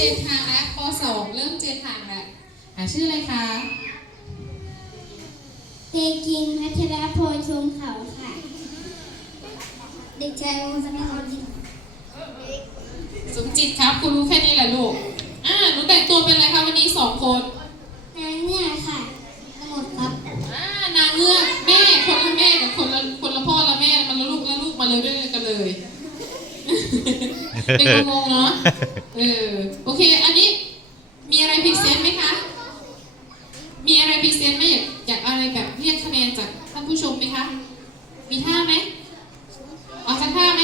เจนทางแล้วปสองเริ่มเจนทางแล้วอ่ชื่ออะไรคะ เด็กหญิงพัชรพลชมเขาค่ะ เด็กชายวงศกรสมจิตสมจิตครับคุณรู้แค่นี้แหละลูก อ่าหนูแต่งตัวเป็นอะไรคะวันนี้สองคนนางเงือกค่ะ ทั้งหมดครับ อ่านางเงือก เป็นงงๆเนาะเออโอเค อันนี้มีอะไรพิเศษไหมคะ มีอะไรพิเศษไหมอยากอยากอะไรแบบเรียกคะแนนจากท่านผู้ชมไหมคะ มีท่าไหมเอาสักท่าไหม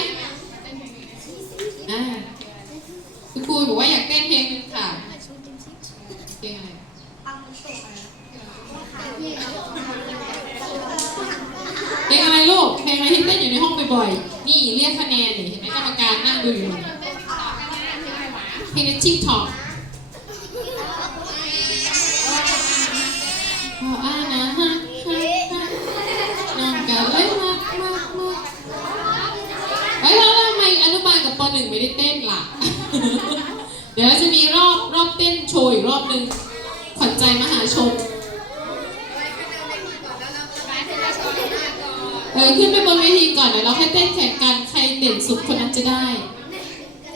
อ่าคุณครูบอกว่าอยากเต้นเพลงหนึงค่ะเพลงอะไร เพลงอะไรลูกเพลงอะไรที่เต้นอยู่ในห้องบ่อยๆ นี่เรียกคะแนนนี่เห็นไหมกรรมการนั่งดูอยู่เพลงชิคท็อกพออ่านะฮะฮะฮะน้องกันเลยมากมากมากเฮ้ยแล้วทำไมอนุบาลกับปหนึ่งไม่ได้เต้นล่ะ เดี๋ยวจะมีรอบรอบเต้นโชว์อีกรอบหนึ่งขวัญใจมหาชน เออขึ้นไปบนเวทีก่อนเดี๋ยวเราให้เต้นแข่งกันใครเด่นสุดคนนั้นจะได้